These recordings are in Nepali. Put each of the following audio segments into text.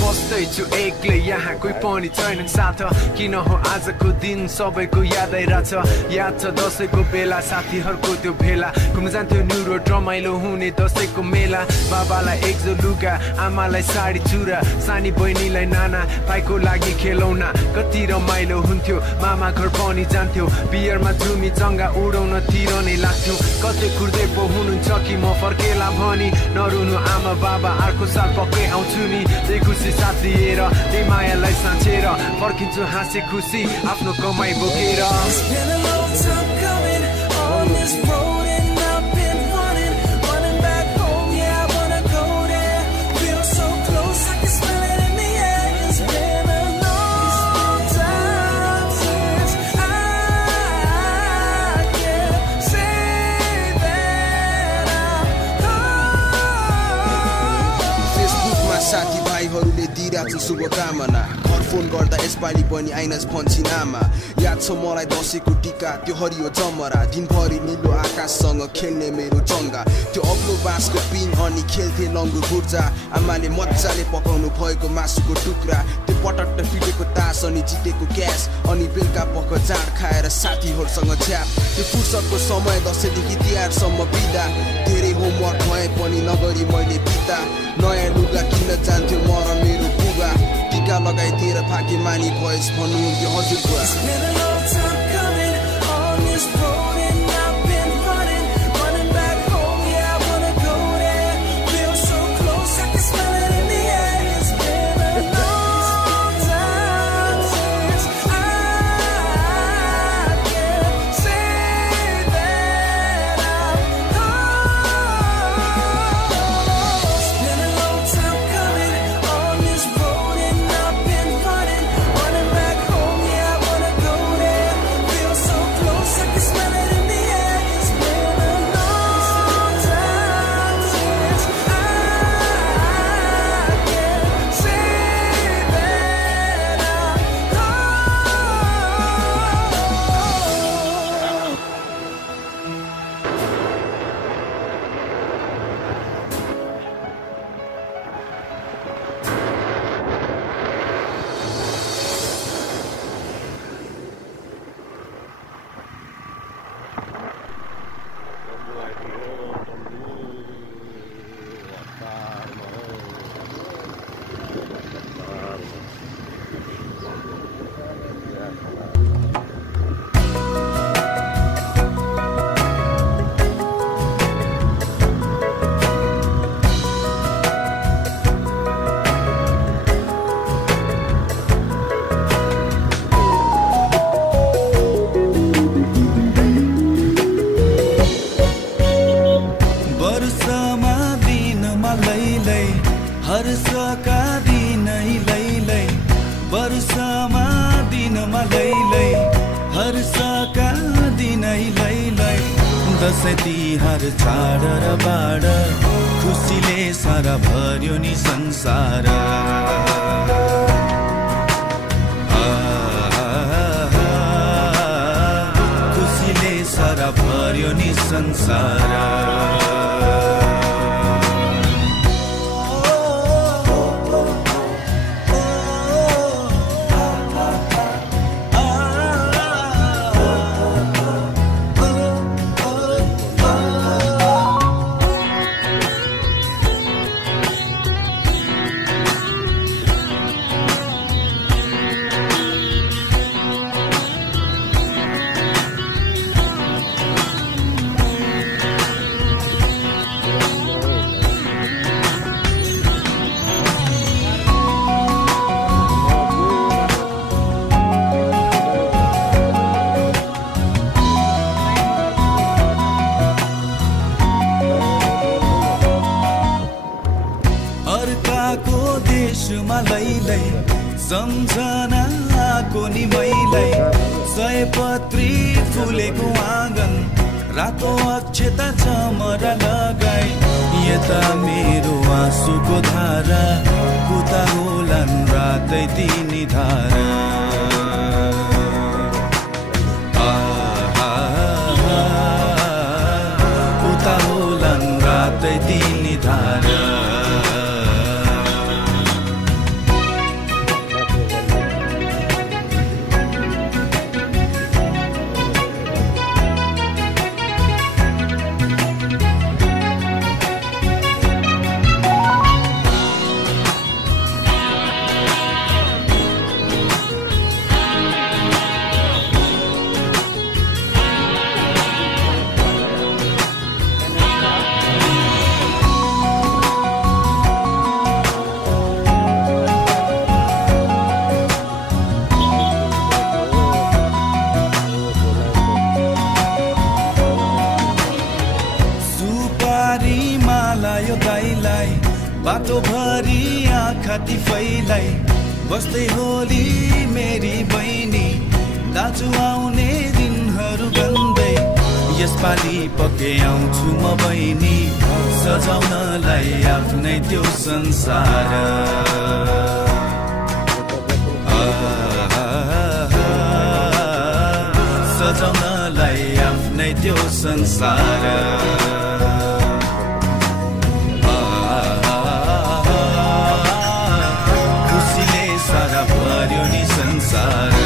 बस्दै छु एक्लै यहाँ कोही पनि छैनन् साथ किन हो आजको दिन सबैको याद आइरहेछ याद छ दसैँको बेला साथीहरूको त्यो भेला घुम्न जान्थ्यो न्युरो रमाइलो हुने दसैँको मेला बाबालाई एकजो लुगा आमालाई साडी चुरा सानी बहिनीलाई नाना भाइको लागि खेलौना कति रमाइलो हुन्थ्यो मामा घर पनि जान्थ्यो बियरमा झुमी जङ्गा उडाउनतिर नै लाग्थ्यो कतै कुर्दै पो हुनुहुन्छ कि म फर्केला भनी नरुनु आमा बाबा अर्को साल पक्कै आउँछु नि त्यही खुसी साथ दिएर त्यही मायालाई साँचेर फर्किन्छु हाँसी खुसी आफ्नो कमाइ बोकेर साथीभाइहरूले दिइरहेको शुभकामना घर फोन गर्दा यसपालि पनि आइनस् भन्छन् आमा याद छ मलाई दसैँको टिका त्यो हरियो जमरा दिनभरि निलो आकाशसँग खेल्ने मेरो चङ्गा त्यो अग्लो बाँसको पिङ अनि खेल्थे लङ्गु गुर्जा आमाले मजाले पकाउनु भएको मासुको टुक्रा त्यो पटक्क फिटेको तास अनि जितेको क्यास अनि बेलुका पक जाँड खाएर साथीहरूसँग छ्याप त्यो फुर्सदको समय दसैँदेखि तिहारसम्म बिदा धेरै होमवर्क भए पनि नगरी मैले बिता नयाँ लुगा किन्न जान्थ्यो म र मेरो बुबा टिका लगाइदिएर भाग्य मानी भएस भन्नुहुन्थ्यो हजुरबुवा दसैँ तिहार चाड र बाड खुसीले सारा भर्यो नि संसार खुसीले सारा भर्यो नि संसार सम्झनाको नि मैलाई सयपत्री फुलेको आँगन रातो अक्षता चमरा लगाई यता मेरो आँसुको धारा उता होलान् रातै तिनी धारा उता होलान् रातै तिनी धारा रातोभरि आँखा तिफैलाई बस्दै होली मेरी बहिनी दाजु आउने दिनहरू गन्दै यसपालि पक्कै आउँछु म बहिनी सजाउनलाई आफ्नै त्यो संसार सजाउनलाई आफ्नै त्यो संसार खुसीले सारा भर्यो नि संसार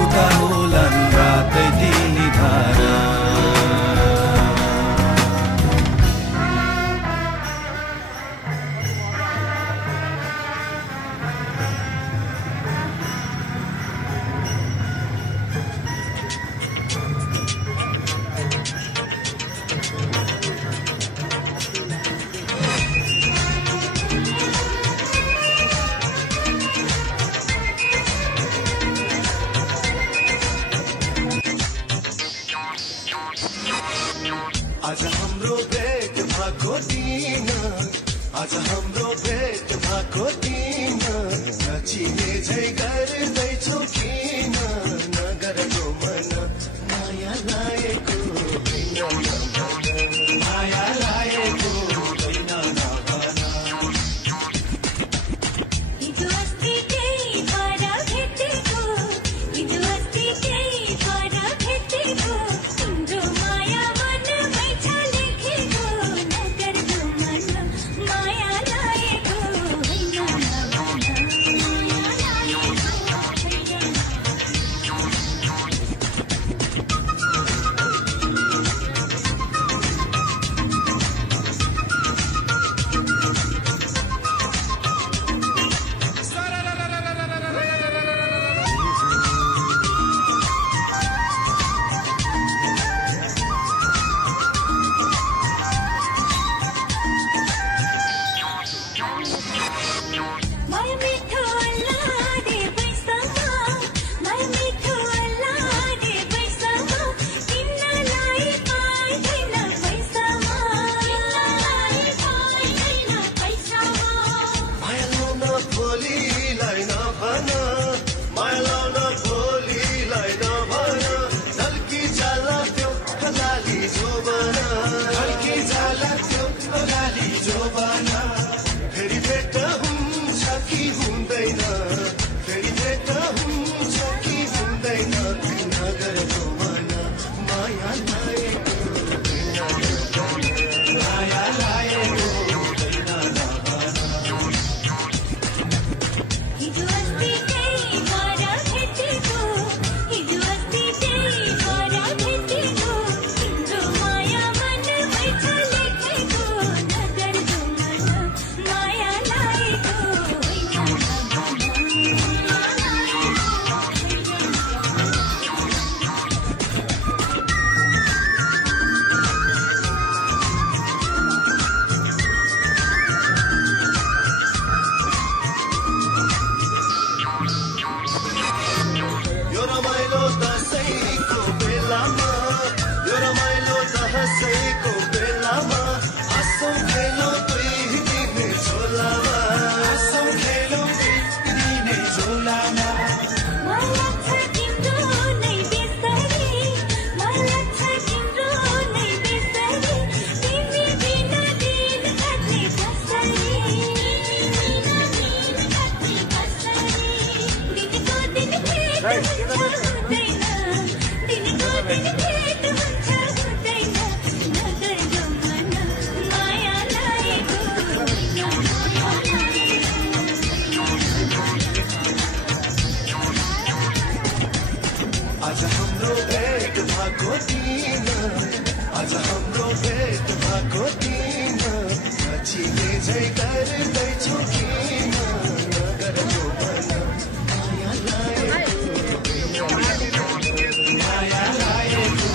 उता होलान् रातै दिनी धारा आज हाम्रो भेट भएको दिन आज हाम्रो भेट भएको दिन नचिने झै गर्दैछौ किन नगरको मन माया लागेको माया लागेको आज हाम्रो भेट भएको दिन आज हाम्रो भेट भएको दिन नचिने झै गर्दैछौ किन नगरको मन माया लागेको माया लागेको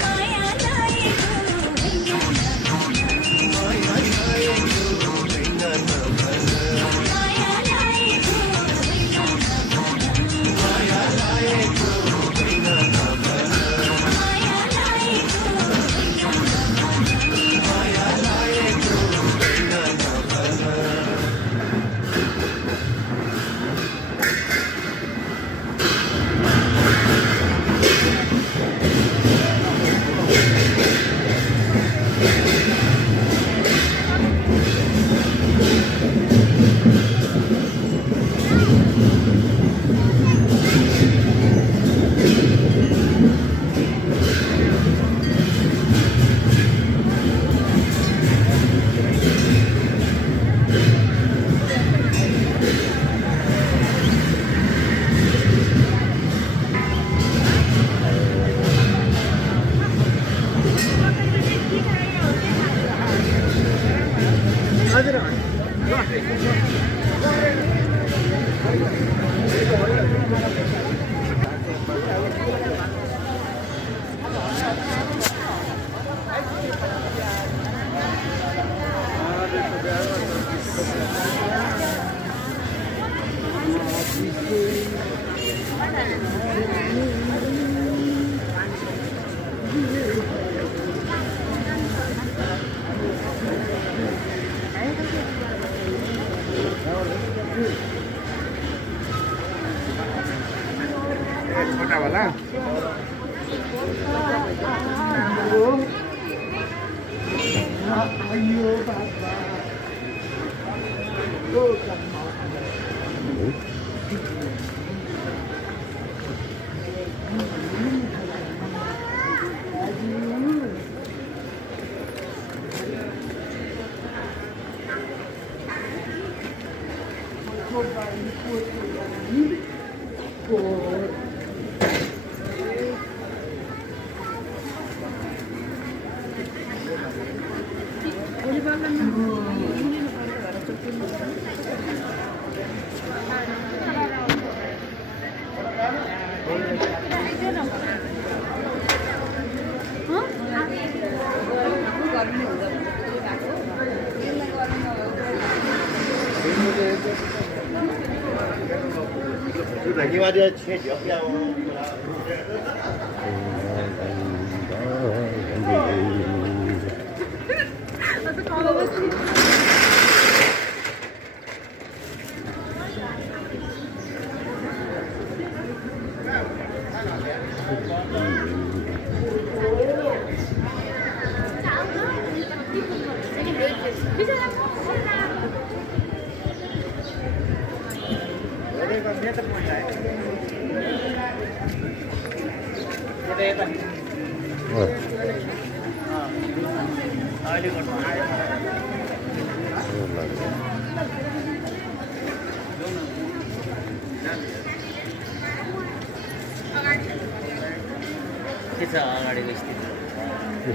माया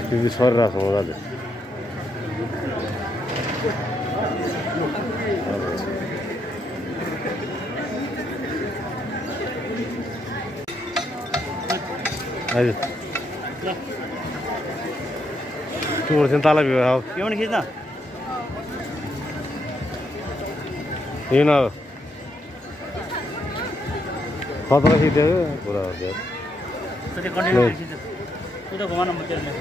स्थिति सरिरहेको छ मजाले Cuma cinta lagi ya. Gimana kita? Ini na. Kata lagi dia, pura dia. Tadi konten di situ. Udah kemana motornya?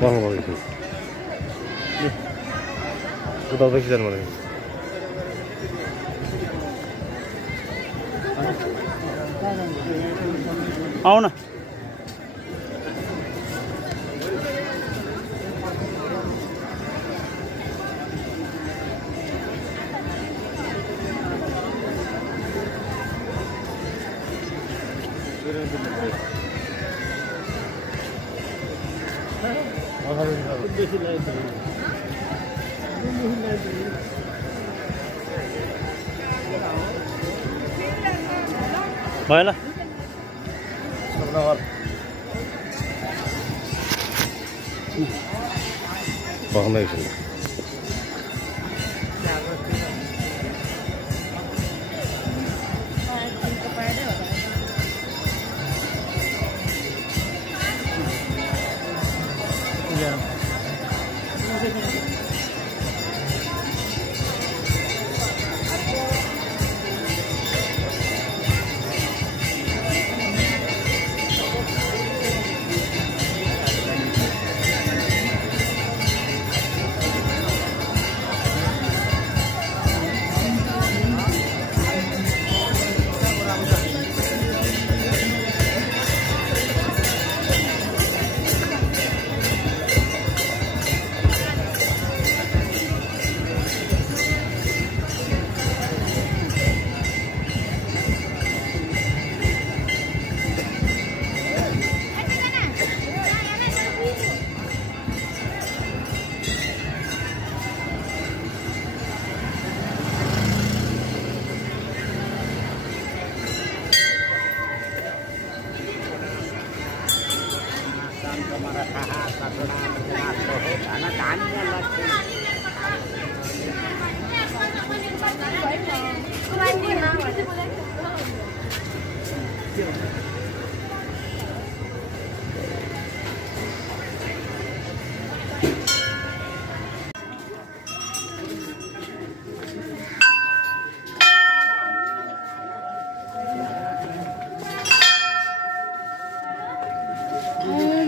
Mana lagi itu? Udah pergi dan mana? आओ ना भएला Bahana itu.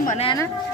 Banana.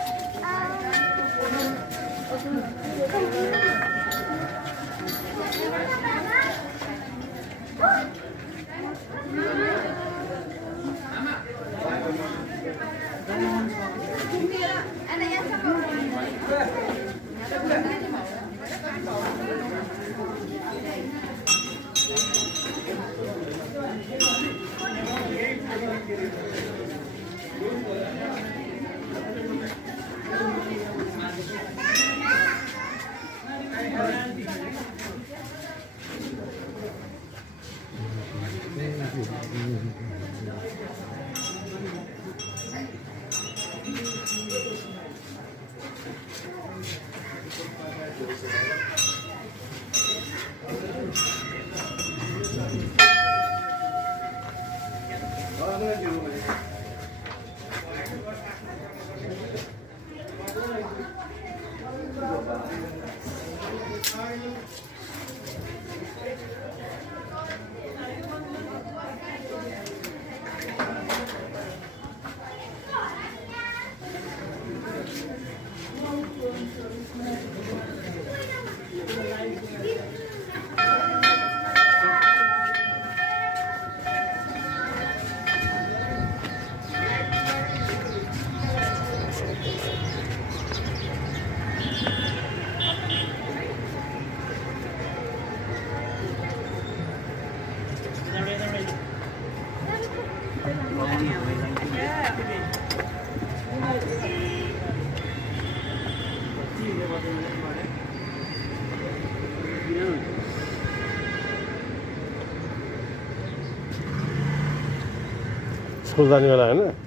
स्कुल जाने बेला होइन